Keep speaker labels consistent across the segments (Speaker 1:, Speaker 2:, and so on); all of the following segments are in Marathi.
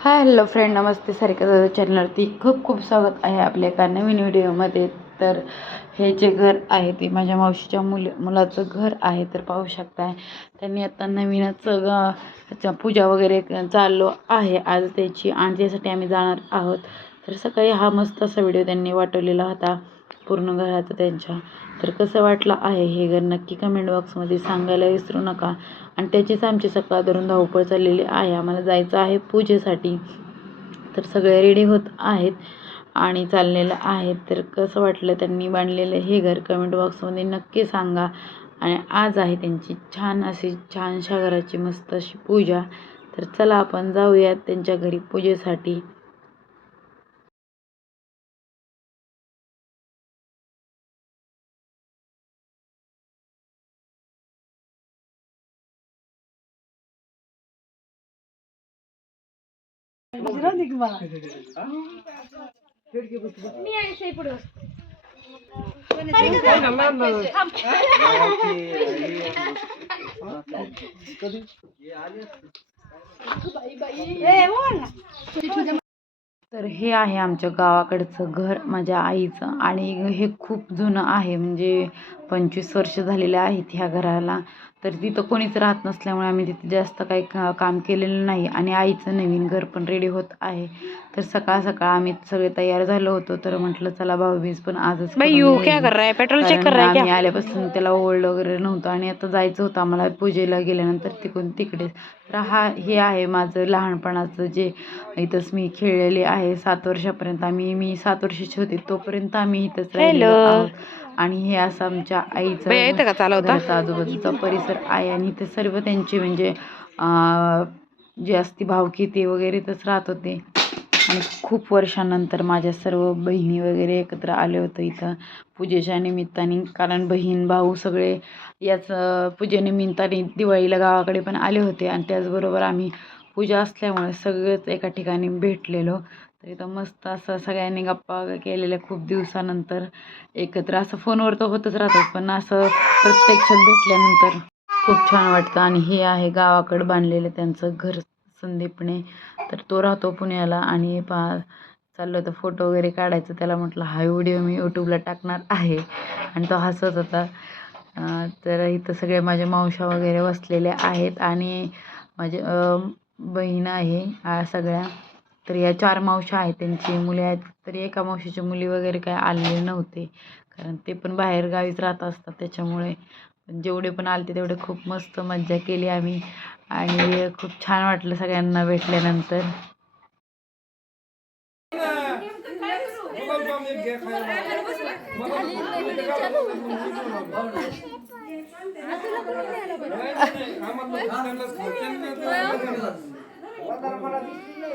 Speaker 1: हाय हॅलो फ्रेंड नमस्ते सारिका दादा चॅनलवरती. खूप खूप स्वागत आहे आपल्या एका नवीन व्हिडिओमध्ये. तर हे जे घर आहे ते माझ्या मावशीच्या मुल मुलाचं घर आहे तर पाहू शकताय. त्यांनी आता नवीनच ग- पूजा वगैरे चाललो आहे. आज त्याची आणि त्यासाठी आम्ही जाणार आहोत. तर सकाळी हा मस्त असा व्हिडिओ त्यांनी वाटवलेला होता. पूर्ण घरात त्यांच्या. तर कसं वाटलं आहे हे घर नक्की कमेंट बॉक्समध्ये सांगायला विसरू नका. आणि त्याचीच आमची सकाळ धरून धावपळ चाललेली आहे. आम्हाला जायचं आहे पूजेसाठी. तर सगळे रेडी होत आहेत आणि चाललेलं आहे. तर कसं वाटलं त्यांनी बांधलेलं हे घर कमेंट बॉक्समध्ये नक्की सांगा. आणि आज आहे त्यांची छान अशी छानशा घराची मस्त अशी पूजा. तर चला आपण जाऊयात त्यांच्या घरी पूजेसाठी. तर हे आहे आमच्या गावाकडचं घर माझ्या आईचं. आणि हे खूप जुनं आहे म्हणजे पंचवीस वर्ष झालेले आहेत ह्या घराला. तर तिथं कोणीच राहत नसल्यामुळे आम्ही तिथे जास्त काही का काम केलेलं नाही आणि आईचं नवीन घर पण रेडी होत आहे. तर सकाळ सकाळ आम्ही सगळे तयार झालो होतो. तर म्हटलं चला भाऊबीज पण आजच
Speaker 2: पेट्रोल चेक
Speaker 1: आम्ही आल्यापासून त्याला ओल्ड वगैरे नव्हतं आणि आता जायचं होतं आम्हाला पूजेला गेल्यानंतर तिकडून तिकडे. तर हा हे आहे माझं लहानपणाचं जे इथंच मी खेळलेले आहे. सात वर्षापर्यंत आम्ही मी सात वर्षाची होते तोपर्यंत आम्ही इथंच. आहोत. आणि हे असं आमच्या आईचं आजूबाजूचा परिसर आहे आणि इथे सर्व त्यांचे म्हणजे अं, जे असती भावकी ते वगैरे इथंच राहत होते. आणि खूप वर्षानंतर माझ्या सर्व बहिणी वगैरे एकत्र आले होते इथं पूजेच्या निमित्ताने. कारण बहीण भाऊ सगळे याच पूजेनिमित्ताने दिवाळीला गावाकडे पण आले होते. आणि त्याचबरोबर आम्ही पूजा असल्यामुळे सगळेच एका ठिकाणी भेटलेलो. तर इथं मस्त असं सगळ्यांनी गप्पा केलेल्या खूप दिवसानंतर. एकत्र असं फोनवर तर होतच राहतात पण असं प्रत्यक्षात भेटल्यानंतर खूप छान वाटतं. आणि हे आहे गावाकडं बांधलेलं त्यांचं घर संदीपने. तर तो राहतो पुण्याला आणि पा चाललं होतं फोटो वगैरे काढायचं. त्याला म्हटलं हा व्हिडिओ मी यूट्यूबला टाकणार आहे. आणि तो हसत होता. तर इथं सगळे माझ्या मावशा वगैरे बसलेले आहेत. आणि माझे बहीण आहे सगळ्या. तर या चार मावशा आहेत त्यांची मुली आहेत. तरी एका मावशीची मुली वगैरे काय आलेले नव्हते. कारण ते पण बाहेर गावीच राहत असतात. त्याच्यामुळे जेवढे पण आलते तेवढे खूप मस्त मज्जा केली आम्ही. आणि खूप छान वाटलं सगळ्यांना भेटल्यानंतर.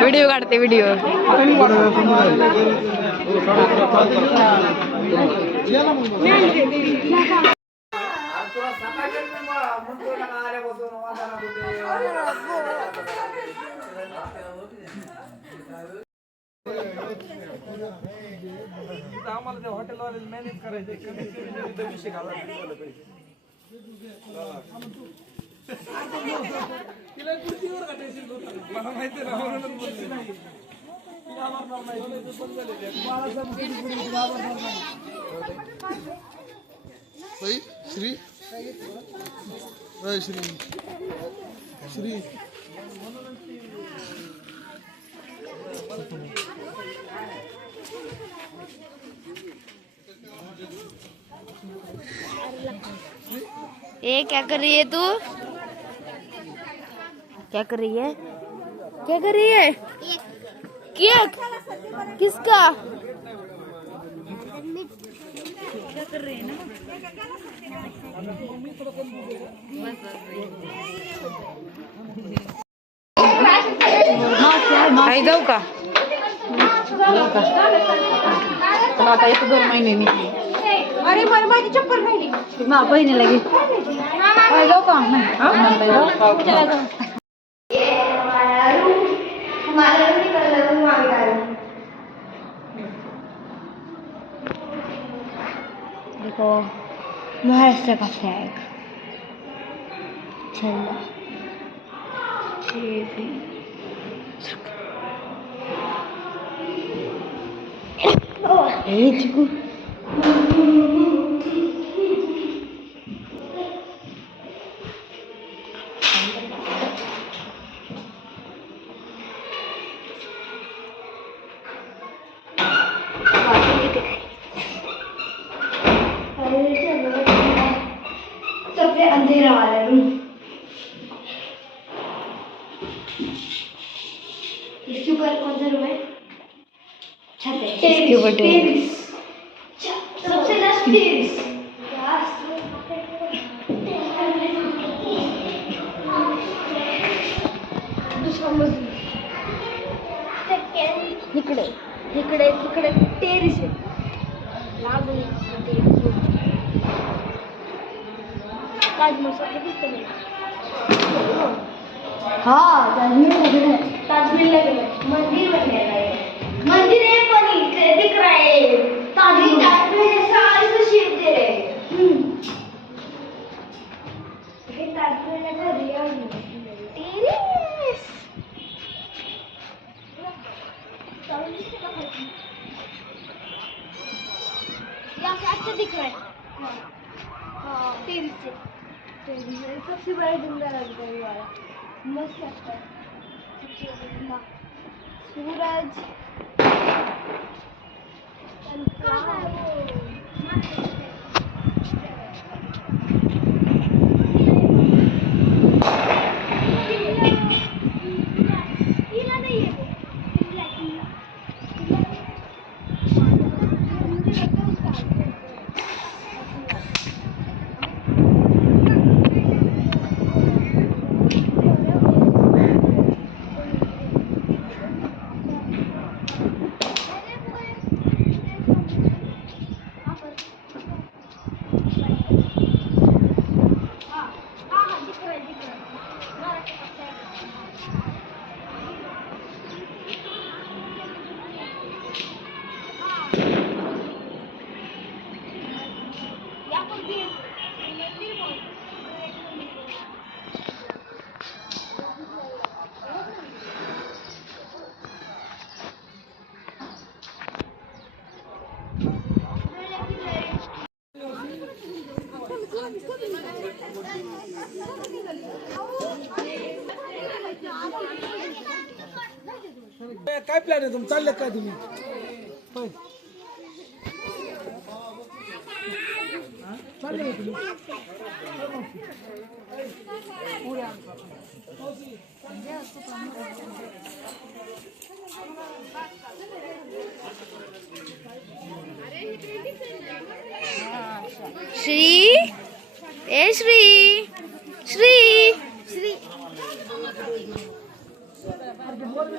Speaker 2: व्हिडिओ काढते व्हिडिओ
Speaker 3: इथं आम्हाला त्या हॉटेलवाले मॅनेज करायचं विषय घालायला बोललं पाहिजे. तिला खुर्चीवर का टेन्शन होतं? मला माहिती नाही. तिला इथं बंद झालेली आहे. बाळासाहेब कुठे तिला आवडणार नाही.
Speaker 4: Oi, Shri. Oi, Shri. Shri.
Speaker 5: ए क्या कर रही है तू क्या कर रही है क्या कर रही है केक किसका
Speaker 2: आई जाऊ का
Speaker 1: चला आता दोन महिने मी
Speaker 5: अरे मला माझी चप्पल राहिली.
Speaker 1: मा बहिणीला घे. जाऊ का.
Speaker 5: देखो महाराष्ट्र का फ्लैग झंडा ए चिकू
Speaker 6: अंधेरा वाला रूम इसके ऊपर कौन सा रूम है?
Speaker 1: इसके
Speaker 6: छत- सबसे लास्ट Second, इकडे इकडे इकडे टेरेस आहे. लागून ताजमहल दिसतं मला हा ताजमहल लग रहा ताजमहल लग रहा है मंदिर बन रहा है मंदिर है पण इथे दिख रहा। है ताजमहल ताजमहल जैसा ऐसा शेप दे रहे। हैं हे ताजमहल का रियल टेरेस यहाँ से अच्छा दिख रहा है। हाँ। टेरेस से। टेरेस से। सबसे बड़ा जिंदा लगता है ये वाला। मस्त लगता है। सबसे बड़ा सूरज कहाँ है वो हीरा नहीं है वो हीरा हीरा
Speaker 3: काय प्लॅन आहे तुम? चालले काय तुम्ही? होय. चालले तुम्ही
Speaker 5: श्री ए श्री श्री
Speaker 6: चलो ना गच्चू जायचं का गच्चू जायचं का